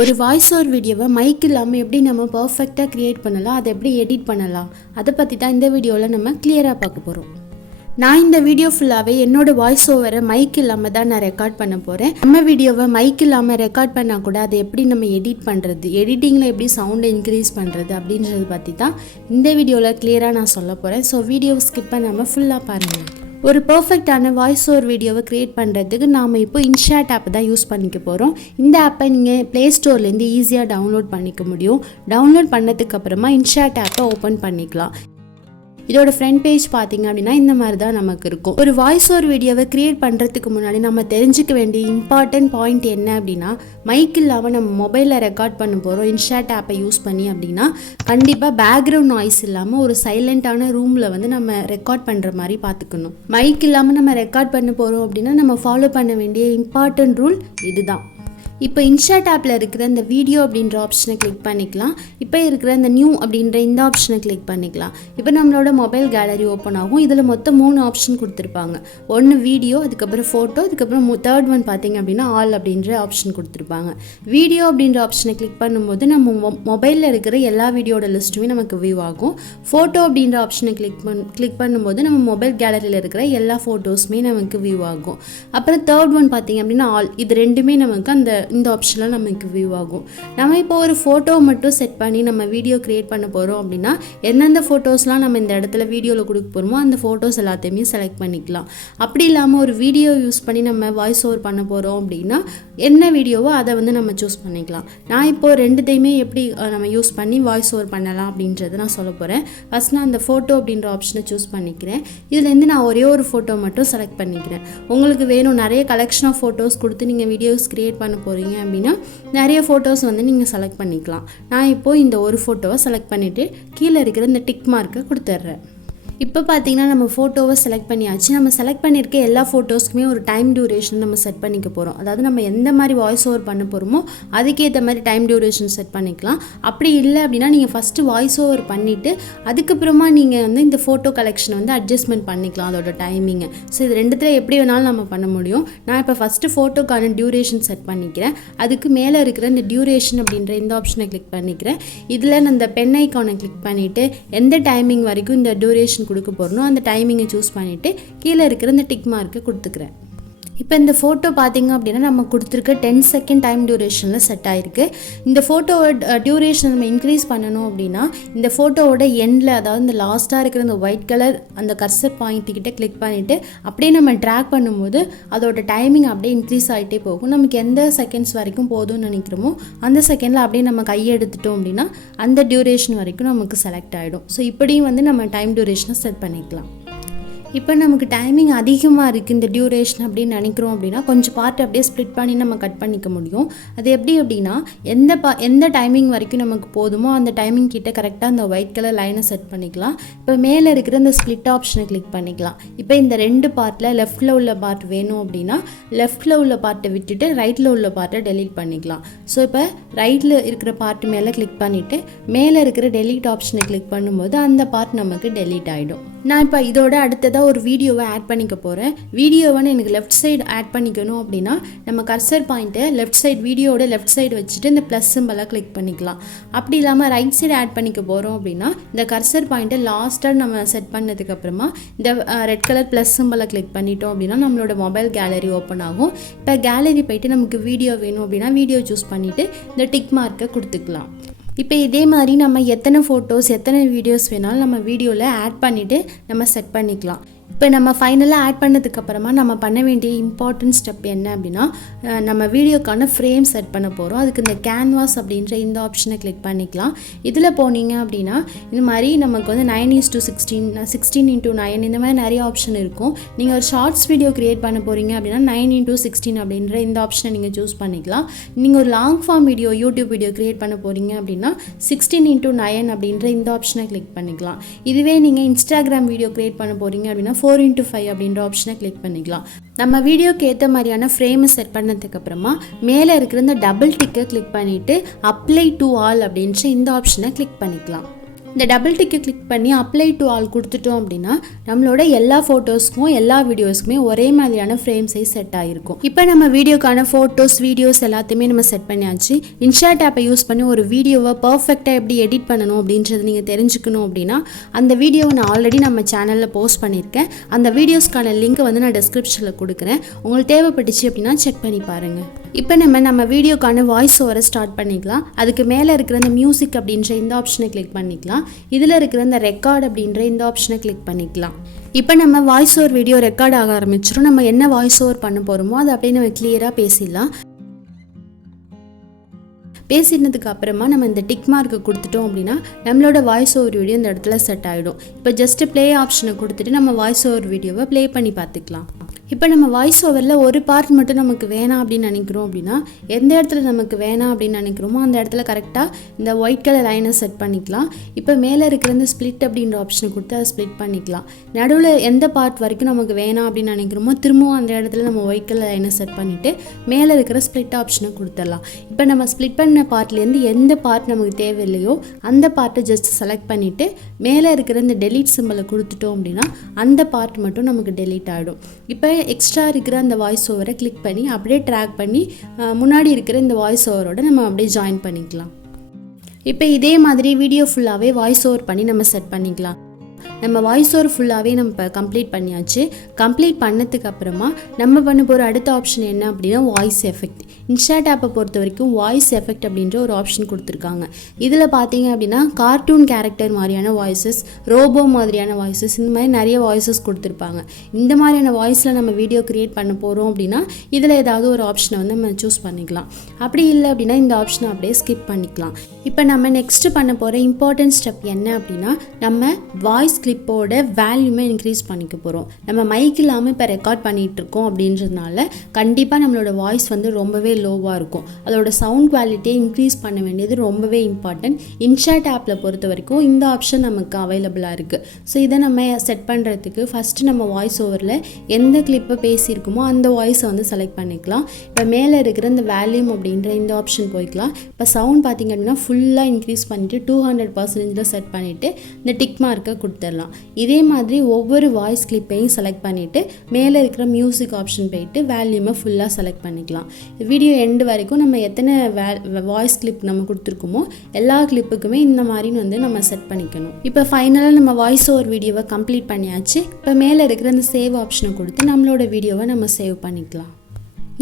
ஒரு voice over வீடியோவை mic இல்லாமல் எப்படி நம்ம பர்ஃபெக்டாக க்ரியேட் பண்ணலாம், அதை எப்படி எடிட் பண்ணலாம், அதை பற்றி தான் இந்த வீடியோவில் நம்ம கிளியராக பார்க்க போகிறோம். நான் இந்த வீடியோ ஃபுல்லாகவே என்னோடய வாய்ஸ் ஓவரை மைக் இல்லாமல் தான் நான் ரெக்கார்ட் பண்ண போகிறேன். நம்ம வீடியோவை மைக் இல்லாமல் ரெக்கார்ட் பண்ணால் கூட அதை எப்படி நம்ம எடிட் பண்ணுறது, எடிட்டிங்கில் எப்படி சவுண்டை இன்க்ரீஸ் பண்ணுறது அப்படின்றத பற்றி தான் இந்த வீடியோவில் கிளியராக நான் சொல்ல போகிறேன். ஸோ வீடியோவை ஸ்கிப் பண்ணாமல் ஃபுல்லாக பாருங்கள். ஒரு பர்ஃபெக்டான வாய்ஸ் ஓவர் வீடியோவை க்ரியேட் பண்ணுறதுக்கு நாம் இப்போ இன்ஷாட் ஆப் தான் யூஸ் பண்ணிக்க போகிறோம். இந்த ஆப்பை நீங்கள் ப்ளே ஸ்டோர்லேருந்து ஈஸியாக டவுன்லோட் பண்ணிக்க முடியும். டவுன்லோட் பண்ணதுக்கு அப்புறமா இன்ஷாட் ஆப்பை ஓப்பன் பண்ணிக்கலாம். இதோட ஃப்ரண்ட் பேஜ் பார்த்தீங்க அப்படின்னா இந்த மாதிரி தான் நமக்கு இருக்கும். ஒரு வாய்ஸ் ஓவர் வீடியோவை க்ரியேட் பண்ணுறதுக்கு முன்னாடி நம்ம தெரிஞ்சுக்க வேண்டிய இம்பார்ட்டன்ட் பாயிண்ட் என்ன அப்படின்னா, மைக் இல்லாமல் நம்ம மொபைலில் ரெக்கார்ட் பண்ண போகிறோம் இன்ஷாட் ஆப்பை யூஸ் பண்ணி அப்படின்னா, கண்டிப்பாக பேக்ரவுண்ட் நாய்ஸ் இல்லாமல் ஒரு சைலண்ட்டான ரூமில் வந்து நம்ம ரெக்கார்ட் பண்ணுற மாதிரி பார்த்துக்கணும். மைக் இல்லாமல் நம்ம ரெக்கார்ட் பண்ண போகிறோம் அப்படின்னா நம்ம ஃபாலோ பண்ண வேண்டிய இம்பார்ட்டன்ட் ரூல் இதுதான். இப்போ இன்ஷாட் ஆப்பில் இருக்கிற இந்த வீடியோ அப்படின்ற ஆப்ஷனை கிளிக் பண்ணிக்கலாம். இப்போ இருக்கிற இந்த நியூ அப்படின்ற இந்த ஆப்ஷனை கிளிக் பண்ணிக்கலாம். இப்போ நம்மளோட மொபைல் கேலரி ஓப்பன் ஆகும். இதில் மொத்தம் 3 ஆப்ஷன் கொடுத்துருப்பாங்க. ஒன்று வீடியோ, அதுக்கப்புறம் ஃபோட்டோ, அதுக்கப்புறம் தேர்ட் ஒன் பார்த்தீங்க அப்படின்னா ஆல் அப்படின்ற ஆப்ஷன் கொடுத்துருப்பாங்க. வீடியோ அப்படின்ற ஆப்ஷனை கிளிக் பண்ணும்போது நம்ம மொபைலில் இருக்கிற எல்லா வீடியோட லிஸ்ட்டுமே நமக்கு வியூ ஆகும். ஃபோட்டோ அப்படின்ற ஆப்ஷனை கிளிக் பண்ணும்போது நம்ம மொபைல் கேலரியில் இருக்கிற எல்லா ஃபோட்டோஸுமே நமக்கு வியூ ஆகும். அப்புறம் தேர்ட் ஒன் பார்த்தீங்க அப்படின்னா ஆல், இது ரெண்டுமே நமக்கு இந்த ஆப்ஷனில் நமக்கு வியூ ஆகும். நம்ம இப்போ ஒரு ஃபோட்டோ மட்டும் செட் பண்ணி நம்ம வீடியோ க்ரியேட் பண்ண போகிறோம் அப்படின்னா, எந்தெந்த ஃபோட்டோஸ்லாம் நம்ம இந்த இடத்துல வீடியோவில் கொடுக்க போகிறோமோ அந்த ஃபோட்டோஸ் எல்லாத்தையுமே செலக்ட் பண்ணிக்கலாம். அப்படி இல்லாமல் ஒரு வீடியோ யூஸ் பண்ணி நம்ம வாய்ஸ் ஓவர் பண்ண போகிறோம் அப்படின்னா, என்ன வீடியோவோ அதை வந்து நம்ம சூஸ் பண்ணிக்கலாம். நான் இப்போது ரெண்டுத்தையுமே எப்படி நம்ம யூஸ் பண்ணி வாய்ஸ் ஓவர் பண்ணலாம் அப்படின்றத நான் சொல்ல போகிறேன். ஃபஸ்ட் நான் அந்த ஃபோட்டோ அப்படின்ற ஆப்ஷனை சூஸ் பண்ணிக்கிறேன். இதுலேருந்து நான் ஒரே ஒரு ஃபோட்டோ மட்டும் செலக்ட் பண்ணிக்கிறேன். உங்களுக்கு வேணும் நிறைய கலெக்ஷன் ஆஃப் ஃபோட்டோஸ் கொடுத்து நீங்கள் வீடியோஸ் க்ரியேட் பண்ண போகிறீங்க அப்படின்னா நிறைய ஃபோட்டோஸ் வந்து நீங்கள் செலக்ட் பண்ணிக்கலாம். நான் இப்போது இந்த ஒரு ஃபோட்டோவை செலக்ட் பண்ணிவிட்டு கீழே இருக்கிற இந்த டிக் மார்க்கை கொடுத்துட்றேன். இப்போ பார்த்தீங்கன்னா நம்ம ஃபோட்டோவை செலக்ட் பண்ணியாச்சு. நம்ம செலக்ட் பண்ணியிருக்க எல்லா ஃபோட்டோஸ்க்குமே ஒரு டைம் டியூரேஷன் நம்ம செட் பண்ணிக்க போகிறோம். அதாவது நம்ம எந்த மாதிரி வாய்ஸ் ஓவர் பண்ண போகிறோமோ அதுக்கேற்ற மாதிரி டைம் டியூரேஷன் செட் பண்ணிக்கலாம். அப்படி இல்லை அப்படின்னா நீங்கள் ஃபஸ்ட்டு வாய்ஸ் ஓவர் பண்ணிவிட்டு அதுக்கப்புறமா நீங்கள் வந்து இந்த ஃபோட்டோ கலெக்ஷனை வந்து அட்ஜஸ்ட்மெண்ட் பண்ணிக்கலாம் அதோட டைமிங்கை. ஸோ இது ரெண்டுத்தில் எப்படி வேணாலும் நம்ம பண்ண முடியும். நான் இப்போ ஃபஸ்ட்டு ஃபோட்டோக்கான டியூரேஷன் செட் பண்ணிக்கிறேன். அதுக்கு மேலே இருக்கிற இந்த டியூரேஷன் அப்படின்ற இந்த ஆப்ஷனை கிளிக் பண்ணிக்கிறேன். இதில் நான் இந்த பென் ஐக்கானை கிளிக் பண்ணிவிட்டு எந்த டைமிங் வரைக்கும் இந்த டியூரேஷன் கொடுக்க போகிறோம் அந்த டைமிங்கை சூஸ் பண்ணிவிட்டு கீழே இருக்கிற இந்த டிக் மார்க்கை கொடுத்துக்கிறேன். இப்போ இந்த ஃபோட்டோ பார்த்திங்க அப்படின்னா நம்ம கொடுத்துருக்க 10 செகண்ட் டைம் டியூரேஷனில் செட் ஆகிருக்கு. இந்த ஃபோட்டோவோட டியூரேஷன் நம்ம இன்க்ரீஸ் பண்ணணும் அப்படின்னா இந்த ஃபோட்டோவோட எண்டில், அதாவது இந்த லாஸ்ட்டாக இருக்கிற இந்த ஒயிட் கலர் அந்த கர்சர் பாயிண்ட்டுக்கிட்ட கிளிக் பண்ணிவிட்டு அப்படியே நம்ம ட்ராக் பண்ணும்போது அதோட டைமிங் அப்படியே இன்க்ரீஸ் ஆகிட்டே போகும். நமக்கு எந்த செகண்ட்ஸ் வரைக்கும் போதும்னு நினைக்கிறோமோ அந்த செகண்டில் அப்படியே நம்ம கையெடுத்துட்டோம் அப்படின்னா அந்த டியூரேஷன் வரைக்கும் நமக்கு செலக்ட் ஆகிடும். ஸோ இப்படியும் வந்து நம்ம டைம் டியூரேஷனை செட் பண்ணிக்கலாம். இப்போ நமக்கு டைமிங் அதிகமாக இருக்குது இந்த டியூரேஷன் அப்படின்னு நினைக்கிறோம் அப்படின்னா கொஞ்சம் பார்ட் அப்படியே ஸ்ப்ளிட் பண்ணி நம்ம கட் பண்ணிக்க முடியும். அது எப்படி அப்படின்னா எந்த டைமிங் வரைக்கும் நமக்கு போதுமோ அந்த டைமிங் கிட்ட கரெக்டாக அந்த ஒயிட் கலர் லைனை செட் பண்ணிக்கலாம். இப்போ மேலே இருக்கிற இந்த ஸ்ப்ளிட் ஆப்ஷனை கிளிக் பண்ணிக்கலாம். இப்போ இந்த 2 பார்ட்டில் லெஃப்ட்டில் உள்ள பார்ட் வேணும் அப்படின்னா லெஃப்ட்டில் உள்ள பார்ட்டை விட்டுட்டு ரைட்டில் உள்ள பார்ட்டை டெலீட் பண்ணிக்கலாம். ஸோ இப்போ ரைட்டில் இருக்கிற பார்ட் மேலே கிளிக் பண்ணிவிட்டு மேலே இருக்கிற டெலீட் ஆப்ஷனை கிளிக் பண்ணும்போது அந்த பார்ட் நமக்கு டெலீட் ஆகிடும். நான் இப்போ இதோட அடுத்ததாக ஒரு வீடியோவை ஆட் பண்ணிக்க போகிறேன். வீடியோவை எனக்கு லெஃப்ட் சைடு ஆட் பண்ணிக்கணும் அப்படின்னா நம்ம கர்சர் பாயிண்ட்டை லெஃப்ட் சைடு வீடியோட லெஃப்ட் சைடு வச்சுட்டு இந்த ப்ளஸ் சிம்பலை கிளிக் பண்ணிக்கலாம். அப்படி இல்லாமல் ரைட் சைடு ஆட் பண்ணிக்க போகிறோம் அப்படின்னா இந்த கர்சர் பாயிண்ட்டை லாஸ்ட்டாக நம்ம செட் பண்ணதுக்கப்புறமா இந்த ரெட் கலர் ப்ளஸ் சிம்பலை கிளிக் பண்ணிட்டோம் அப்படின்னா நம்மளோட மொபைல் கேலரி ஓப்பன் ஆகும். இப்போ கேலரி போய்ட்டு நமக்கு வீடியோ வேணும் அப்படின்னா வீடியோ சூஸ் பண்ணிவிட்டு இந்த டிக் மார்க்கை கொடுத்துக்கலாம். இப்போ இதே மாதிரி நம்ம எத்தனை ஃபோட்டோஸ் எத்தனை வீடியோஸ் வேணாலும் நம்ம வீடியோவில் ஆட் பண்ணிவிட்டு நம்ம செட் பண்ணிக்கலாம். இப்போ நம்ம ஃபைனலாக ஆட் பண்ணதுக்கப்புறமா நம்ம பண்ண வேண்டிய இம்பார்ட்டன்ட் ஸ்டெப் என்ன அப்படின்னா நம்ம வீடியோக்கான ஃப்ரேம் செட் பண்ண போகிறோம். அதுக்கு இந்த கேன்வாஸ் அப்படின்ற இந்த ஆப்ஷனை கிளிக் பண்ணிக்கலாம். இதில் போனீங்க அப்படின்னா இந்த மாதிரி நமக்கு வந்து 9:16, 16:9 இந்த மாதிரி நிறைய ஆப்ஷன் இருக்கும். நீங்கள் ஒரு ஷார்ட்ஸ் வீடியோ க்ரியேட் பண்ண போகிறீங்க அப்படின்னா 9:16 அப்படின்ற இந்த ஆப்ஷனை நீங்கள் சூஸ் பண்ணிக்கலாம். நீங்கள் ஒரு long form video YouTube video create பண்ண போகிறீங்க அப்படின்னா 16:9 அப்படின்ற இந்த ஆப்ஷனை கிளிக் பண்ணிக்கலாம். இதுவே நீங்கள் இன்ஸ்டாகிராம் வீடியோ க்ரியேட் பண்ண போகிறீங்க அப்படின்னா 4:5 அப்படின்ற ஆப்ஷனை கிளிக் பண்ணிக்கலாம். நம்ம வீடியோக்கு ஏற்ற மாதிரியான ஃப்ரேமை செட் பண்ணதுக்கப்புறமா மேலே இருக்கிற இந்த டபுள் டிக்கை கிளிக் பண்ணிவிட்டு அப்ளை டு ஆல் அப்படின்ற இந்த ஆப்ஷனை கிளிக் பண்ணிக்கலாம். இந்த டபுள் டிக்கை கிளிக் பண்ணி அப்ளை டு ஆல் கொடுத்துட்டோம் அப்படின்னா நம்மளோட எல்லா ஃபோட்டோஸ்க்கும் எல்லா வீடியோஸ்க்குமே ஒரே மாதிரியான ஃப்ரேம் சைஸ் செட் ஆகிருக்கும். இப்போ நம்ம வீடியோக்கான ஃபோட்டோஸ் வீடியோஸ் எல்லாத்தையுமே நம்ம செட் பண்ணியாச்சு. இன்ஷாட் ஆப்பை யூஸ் பண்ணி ஒரு வீடியோவை பர்ஃபெக்டாக எப்படி எடிட் பண்ணணும் அப்படின்றது நீங்கள் தெரிஞ்சுக்கணும் அப்படின்னா அந்த வீடியோவை நான் ஆல்ரெடி நம்ம சேனலில் போஸ்ட் பண்ணியிருக்கேன். அந்த வீடியோஸ்க்கான லிங்க்கை வந்து நான் டிஸ்கிரிப்ஷனில் கொடுக்குறேன். உங்களுக்கு தேவைப்பட்டுச்சு அப்படின்னா செக் பண்ணி பாருங்கள். இப்போ நம்ம வீடியோக்கான வாய்ஸ் ஓவரை ஸ்டார்ட் பண்ணிக்கலாம். அதுக்கு மேலே இருக்கிற இந்த மியூசிக் அப்படின்ற இந்த ஆப்ஷனை கிளிக் பண்ணிக்கலாம். இதில் இருக்கிற இந்த ரெக்கார்ட் அப்படின்ற இந்த ஆப்ஷனை கிளிக் பண்ணிக்கலாம். இப்போ நம்ம வாய்ஸ் ஓவர் வீடியோ ரெக்கார்ட் ஆக ஆரம்பிச்சிடும். நம்ம என்ன வாய்ஸ் ஓவர் பண்ண போகிறோமோ அதை அப்படியே நம்ம கிளியராக பேசிடலாம். பேசினதுக்கு அப்புறமா நம்ம இந்த டிக் மார்க்கை கொடுத்துட்டோம் அப்படின்னா நம்மளோட வாய்ஸ் ஓவர் வீடியோ இந்த இடத்துல செட் ஆகிடும். இப்போ ஜஸ்ட் ப்ளே ஆப்ஷனை கொடுத்துட்டு நம்ம வாய்ஸ் ஓவர் வீடியோவை ப்ளே பண்ணி பார்த்துக்கலாம். இப்போ நம்ம வாய்ஸ் ஓவரில் ஒரு பார்ட் மட்டும் நமக்கு வேணாம் அப்படின்னு நினைக்கிறோம் அப்படின்னா எந்த இடத்துல நமக்கு வேணாம் அப்படின்னு நினைக்கிறோமோ அந்த இடத்துல கரெக்டாக இந்த ஒயிட் கலர் லைனை செட் பண்ணிக்கலாம். இப்போ மேலே இருக்கிற இந்த ஸ்ப்ளிட் அப்படின்ற ஆப்ஷனை கொடுத்து அதை ஸ்ப்ளிட் பண்ணிக்கலாம். நடுவில் எந்த பார்ட் வரைக்கும் நமக்கு வேணாம் அப்படின்னு நினைக்கிறோமோ திரும்பவும் அந்த இடத்துல நம்ம ஒயிட் கலர் லைனை செட் பண்ணிவிட்டு மேலே இருக்கிற ஸ்ப்ளிட் ஆப்ஷனை கொடுத்துடலாம். இப்போ நம்ம ஸ்ப்ளிட் பண்ண பார்ட்லேருந்து எந்த பார்ட் நமக்கு தேவையில்லையோ அந்த பார்ட்டை ஜஸ்ட் செலக்ட் பண்ணிவிட்டு மேலே இருக்கிற இந்த டெலீட் சிம்பலை கொடுத்துட்டோம் அப்படின்னா அந்த பார்ட் மட்டும் நமக்கு டெலீட் ஆகிடும். இப்போ எக்ஸ்ட்ரா இருக்கிற அந்த வாய்ஸ் ஓவரை கிளிக் பண்ணி அப்படியே ட்ராக் பண்ணி முன்னாடி இருக்கிற இந்த வாய்ஸ் ஓவரோட நம்ம அப்படியே ஜாயின் பண்ணிக்கலாம். இப்போ இதே மாதிரி வீடியோ ஃபுல்லாகவே வாய்ஸ் ஓவர் பண்ணி நம்ம செட் பண்ணிக்கலாம். நம்ம வாய்ஸ் ஓவர் ஃபுல்லாகவே நம்ம இப்போ கம்ப்ளீட் பண்ணியாச்சு. கம்ப்ளீட் பண்ணதுக்கு அப்புறமா நம்ம பண்ண போகிற அடுத்த ஆப்ஷன் என்ன அப்படின்னா வாய்ஸ் எஃபெக்ட். இன்ஷாட் ஆப்பை பொறுத்த வரைக்கும் வாய்ஸ் எஃபெக்ட் அப்படின்ற ஒரு ஆப்ஷன் கொடுத்துருக்காங்க. இதில் பார்த்தீங்க அப்படின்னா கார்ட்டூன் கேரக்டர் மாதிரியான வாய்ஸஸ், ரோபோ மாதிரியான வாய்ஸஸ், இந்த மாதிரி நிறைய வாய்ஸஸ் கொடுத்துருப்பாங்க. இந்த மாதிரியான வாய்ஸில் நம்ம வீடியோ க்ரியேட் பண்ண போகிறோம் அப்படின்னா இதில் ஏதாவது ஒரு ஆப்ஷனை வந்து நம்ம சூஸ் பண்ணிக்கலாம். அப்படி இல்லை அப்படின்னா இந்த ஆப்ஷனை அப்படியே ஸ்கிப் பண்ணிக்கலாம். இப்போ நம்ம நெக்ஸ்ட்டு பண்ண போகிற இம்பார்ட்டன்ட் ஸ்டெப் என்ன அப்படின்னா நம்ம வாய்ஸ் கிளிப்போட வேல்யூமே இன்க்ரீஸ் பண்ணிக்க போகிறோம். நம்ம மைக் இல்லாமல் இப்போ ரெக்கார்ட் பண்ணிகிட்ருக்கோம் அப்படின்றதுனால கண்டிப்பாக நம்மளோட வாய்ஸ் வந்து ரொம்பவே லோவாக இருக்கும். அதோட சவுண்ட் குவாலிட்டியை இன்க்ரீஸ் பண்ண வேண்டியது ரொம்பவே இம்பார்ட்டன்ட். இன்ஷாட் ஆப்பில் பொறுத்த வரைக்கும் இந்த ஆப்ஷன் நமக்கு அவைலபிளாக இருக்குது. ஸோ இதை நம்ம செட் பண்ணுறதுக்கு ஃபஸ்ட்டு நம்ம வாய்ஸ் ஓவரில் எந்த கிளிப்பை பேசியிருக்குமோ அந்த வாய்ஸை வந்து செலக்ட் பண்ணிக்கலாம். இப்போ மேலே இருக்கிற இந்த வேல்யூம் அப்படின்ற இந்த ஆப்ஷன் போய்க்கலாம். இப்போ சவுண்ட் பார்த்திங்க அப்படின்னா ஃபுல்லாக இன்க்ரீஸ் பண்ணிவிட்டு 200% செட் பண்ணிவிட்டு இந்த டிக் மார்க்கை கொடுத்துடலாம். இதே மாதிரி ஒவ்வொரு வாய்ஸ் கிளிப்பையும் செலக்ட் பண்ணிவிட்டு மேலே இருக்கிற மியூசிக் ஆப்ஷன் போயிட்டு வேல்யூமை ஃபுல்லாக செலக்ட் பண்ணிக்கலாம். வீடியோ எண்டு வரைக்கும் நம்ம எத்தனை வாய்ஸ் கிளிப் நம்ம கொடுத்துருக்கோமோ எல்லா கிளிப்புக்குமே இந்த மாதிரி வந்து நம்ம செட் பண்ணிக்கணும். இப்போ ஃபைனலாக நம்ம வாய்ஸ் ஓவர் வீடியோவை கம்ப்ளீட் பண்ணியாச்சு. இப்போ மேலே இருக்கிற அந்த சேவ் ஆப்ஷனை கொடுத்து நம்மளோட வீடியோவை நம்ம சேவ் பண்ணிக்கலாம்.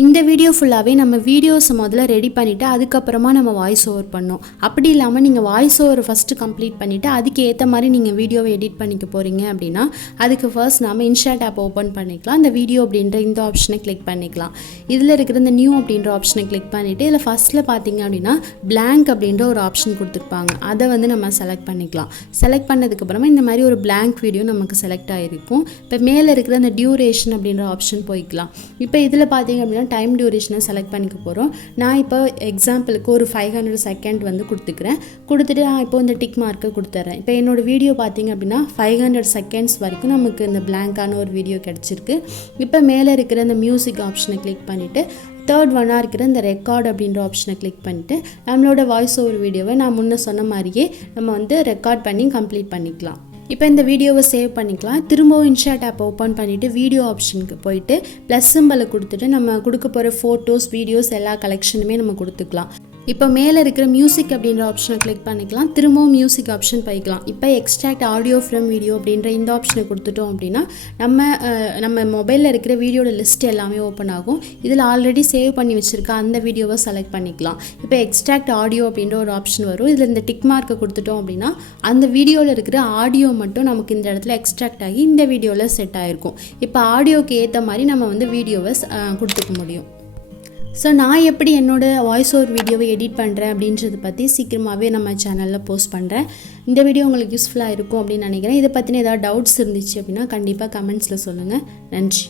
இந்த வீடியோ ஃபுல்லாகவே நம்ம வீடியோஸை முதல்ல ரெடி பண்ணிவிட்டு அதுக்கப்புறமா நம்ம வாய்ஸ் ஓவர் பண்ணோம். அப்படி இல்லாமல் நீங்கள் வாய்ஸ் ஓவர் ஃபஸ்ட்டு கம்ப்ளீட் பண்ணிவிட்டு அதுக்கு ஏற்ற மாதிரி நீங்கள் வீடியோவை எடிட் பண்ணிக்க போகிறீங்க அப்படின்னா அதுக்கு ஃபர்ஸ்ட் நம்ம இன்ஷாட் ஆப் ஓப்பன் பண்ணிக்கலாம். இந்த வீடியோ அப்படின்ற இந்த ஆப்ஷனை கிளிக் பண்ணிக்கலாம். இதில் இருக்கிற இந்த நியூ அப்படின்ற ஆப்ஷனை கிளிக் பண்ணிவிட்டு இதில் ஃபஸ்ட்டில் பார்த்தீங்க அப்படின்னா பிளாங்க் அப்படின்ற ஒரு ஆப்ஷன் கொடுத்துருப்பாங்க. அதை வந்து நம்ம செலக்ட் பண்ணிக்கலாம். செலக்ட் பண்ணதுக்கப்புறமா இந்த மாதிரி ஒரு பிளாங்க் வீடியோ நமக்கு செலக்ட் ஆகிருக்கும். இப்போ மேலே இருக்கிற அந்த டியூரேஷன் அப்படின்ற ஆப்ஷன் போய்க்கலாம். இப்போ இதில் பார்த்தீங்க அப்படின்னா டைம் டியூரேஷனை செலக்ட் பண்ணிக்க போகிறோம். நான் இப்போ எக்ஸாம்பிளுக்கு ஒரு 500 செகண்ட் வந்து கொடுத்துக்கிறேன். கொடுத்துட்டு நான் இப்போ இந்த டிக் மார்க்கை கொடுத்துட்றேன். இப்போ என்னோடய வீடியோ பார்த்திங்க அப்படின்னா 500 செகண்ட்ஸ் வரைக்கும் நமக்கு இந்த பிளாங்கான ஒரு வீடியோ கிடச்சிருக்கு. இப்போ மேலே இருக்கிற இந்த மியூசிக் ஆப்ஷனை கிளிக் பண்ணிவிட்டு தேர்ட் ஒன்னாக இருக்கிற இந்த ரெக்கார்ட் அப்படின்ற ஆப்ஷனை கிளிக் பண்ணிவிட்டு நம்மளோட வாய்ஸ் ஓவர் வீடியோவை நான் முன்ன சொன்ன மாதிரியே நம்ம வந்து ரெக்கார்ட் பண்ணி கம்ப்ளீட் பண்ணிக்கலாம். இப்போ இந்த வீடியோவை சேவ் பண்ணிக்கலாம். திரும்பவும் இன்ஷாட் ஆப் ஓப்பன் பண்ணிவிட்டு வீடியோ ஆப்ஷனுக்கு போயிட்டு ப்ளஸ் சிம்பலை கொடுத்துட்டு நம்ம கொடுக்க போகிற ஃபோட்டோஸ் வீடியோஸ் எல்லா கலெக்ஷனுமே நம்ம கொடுத்துக்கலாம். இப்போ மேலே இருக்கிற மியூசிக் அப்படின்ற ஆப்ஷனை கிளிக் பண்ணிக்கலாம். திரும்பவும் மியூசிக் ஆப்ஷன் போய்க்கலாம். இப்போ எக்ஸ்ட்ராக்ட் ஆடியோ ஃப்ரம் வீடியோ அப்படின்ற இந்த ஆப்ஷனை கொடுத்துட்டோம் அப்படின்னா நம்ம மொபைலில் இருக்கிற வீடியோட லிஸ்ட் எல்லாமே ஓப்பன் ஆகும். இதில் ஆல்ரெடி சேவ் பண்ணி வச்சுருக்க அந்த வீடியோவை செலக்ட் பண்ணிக்கலாம். இப்போ எக்ஸ்ட்ராக்ட் ஆடியோ அப்படின்ற ஒரு ஆப்ஷன் வரும். இதில் இந்த டிக் மார்க்கை கொடுத்துட்டோம் அப்படின்னா அந்த வீடியோவில் இருக்கிற ஆடியோ மட்டும் நமக்கு இந்த இடத்துல எக்ஸ்ட்ராக்ட் ஆகி இந்த வீடியோவில் செட் ஆகிருக்கும். இப்போ ஆடியோக்கு ஏற்ற மாதிரி நம்ம வந்து வீடியோவை கொடுத்துக்க முடியும். ஸோ நான் எப்படி என்னோடய வாய்ஸ் ஓவர் வீடியோவை எடிட் பண்ணுறேன் அப்படின்றத பற்றி சீக்கிரமாகவே நம்ம சேனலில் போஸ்ட் பண்ணுறேன். இந்த வீடியோ உங்களுக்கு யூஸ்ஃபுல்லாக இருக்கும் அப்படின்னு நினைக்கிறேன். இதை பற்றின ஏதாவது டவுட்ஸ் இருந்துச்சு அப்படின்னா கண்டிப்பாக கமெண்ட்ஸில் சொல்லுங்கள். நன்றி.